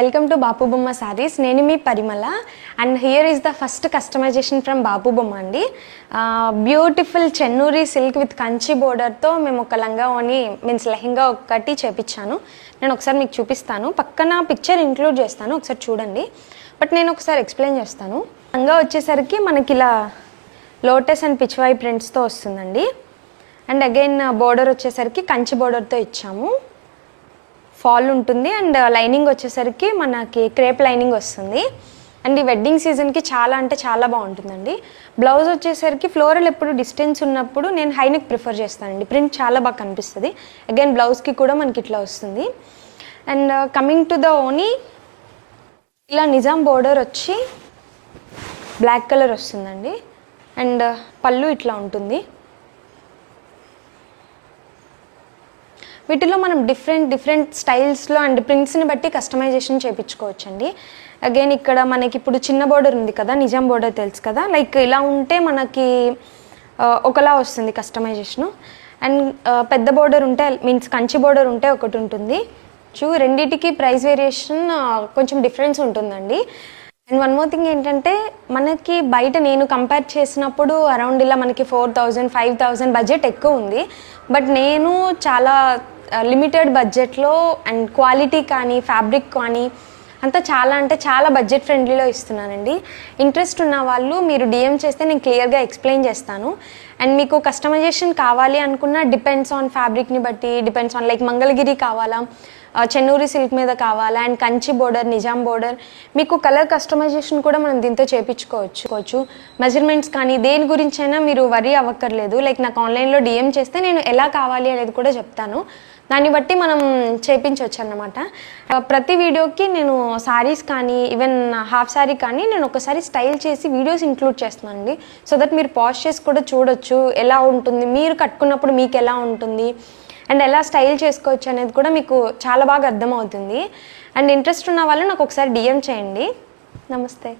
Welcome to Bapu Bomma Sarees. Nenu mee Parimala and here is the first customization from Bapu Bomma andi. Beautiful Chennuri silk with kanchi border తో మేము ఒక లంగా ఓని means lehenga ఒకటి చేపించాను. నేను ఒకసారి మీకు చూపిస్తాను. పక్కన పిక్చర్ ఇంక్లూడ్ చేస్తాను, ఒకసారి చూడండి. బట్ నేను ఒకసారి ఎక్స్ప్లెయిన్ చేస్తాను. లంగా వచ్చేసరికి మనకి ఇలా లోటస్ అండ్ పిచ్వాయి ప్రింట్స్ తో వస్తుందండి. అండ్ అగైన్ బోర్డర్ వచ్చేసరికి కంచి బోర్డర్తో ఇచ్చాము. ఫాల్ ఉంటుంది అండ్ లైనింగ్ వచ్చేసరికి మనకి క్రేప్ లైనింగ్ వస్తుంది. అండ్ ఈ వెడ్డింగ్ సీజన్కి చాలా అంటే చాలా బాగుంటుందండి. బ్లౌజ్ వచ్చేసరికి ఫ్లోరల్ ఎప్పుడు డిస్టెన్స్ ఉన్నప్పుడు నేను హైనెక్ ప్రిఫర్ చేస్తానండి. ప్రింట్ చాలా బాగా కనిపిస్తుంది. అగైన్ బ్లౌజ్కి కూడా మనకి ఇట్లా వస్తుంది. అండ్ కమింగ్ టు ద ఓనీ, ఇలా నిజాం బోర్డర్ వచ్చి బ్లాక్ కలర్ వస్తుందండి. అండ్ పళ్ళు ఇట్లా ఉంటుంది. వీటిలో మనం డిఫరెంట్ స్టైల్స్లో అండ్ ప్రింట్స్ని బట్టి కస్టమైజేషన్ చేయించుకోవచ్చండి. అగైన్ ఇక్కడ మనకి ఇప్పుడు చిన్న బోర్డర్ ఉంది కదా, నిజాం బోర్డర్ తెలుసు కదా, లైక్ ఇలా ఉంటే మనకి ఒకలా వస్తుంది కస్టమైజేషను. అండ్ పెద్ద బోర్డర్ ఉంటే మీన్స్ కంచి బోర్డర్ ఉంటే ఒకటి ఉంటుంది. రెండిటికి ప్రైస్ వేరియేషన్ కొంచెం డిఫరెన్స్ ఉంటుందండి. అండ్ వన్ మోర్ థింగ్ ఏంటంటే, మనకి బయట నేను కంపేర్ చేసినప్పుడు అరౌండ్ ఇలా మనకి 4000 5000 బడ్జెట్ ఎక్కువ ఉంది. బట్ నేను చాలా లిమిటెడ్ బడ్జెట్లో అండ్ క్వాలిటీ కానీ ఫ్యాబ్రిక్ కానీ అంతా చాలా అంటే చాలా బడ్జెట్ ఫ్రెండ్లీలో ఇస్తున్నానండి. ఇంట్రెస్ట్ ఉన్న వాళ్ళు మీరు డిఎం చేస్తే నేను క్లియర్గా ఎక్స్ప్లెయిన్ చేస్తాను. అండ్ మీకు కస్టమైజేషన్ కావాలి అనుకున్న డిపెండ్స్ ఆన్ ఫ్యాబ్రిక్ని బట్టి, డిపెండ్స్ ఆన్ లైక్ మంగళగిరి కావాలా, చెన్నూరి సిల్క్ మీద కావాలా, and Kanchi border, Nizam border, మీకు కలర్ కస్టమైజేషన్ కూడా మనం దీంతో చేయించుకోవచ్చు. మెజర్మెంట్స్ కానీ దేని గురించి అయినా మీరు వరీ అవ్వక్కర్లేదు. లైక్ నాకు ఆన్లైన్లో డిఎం చేస్తే నేను ఎలా కావాలి అనేది కూడా చెప్తాను. దాన్ని బట్టి మనం చేయించవచ్చు అన్నమాట. ప్రతి వీడియోకి నేను సారీస్ కానీ ఈవెన్ హాఫ్ సారీ కానీ నేను ఒకసారి స్టైల్ చేసి వీడియోస్ ఇంక్లూడ్ చేస్తున్నానండి. సో దట్ మీరు పాజ్ చేసి కూడా చూడొచ్చు ఎలా ఉంటుంది, మీరు కట్టుకున్నప్పుడు మీకు ఎలా ఉంటుంది అండ్ ఎలా స్టైల్ చేసుకోవచ్చు అనేది కూడా మీకు చాలా బాగా అర్థమవుతుంది. అండ్ ఇంట్రెస్ట్ ఉన్న వాళ్ళు నాకు ఒకసారి డిఎం చేయండి. నమస్తే.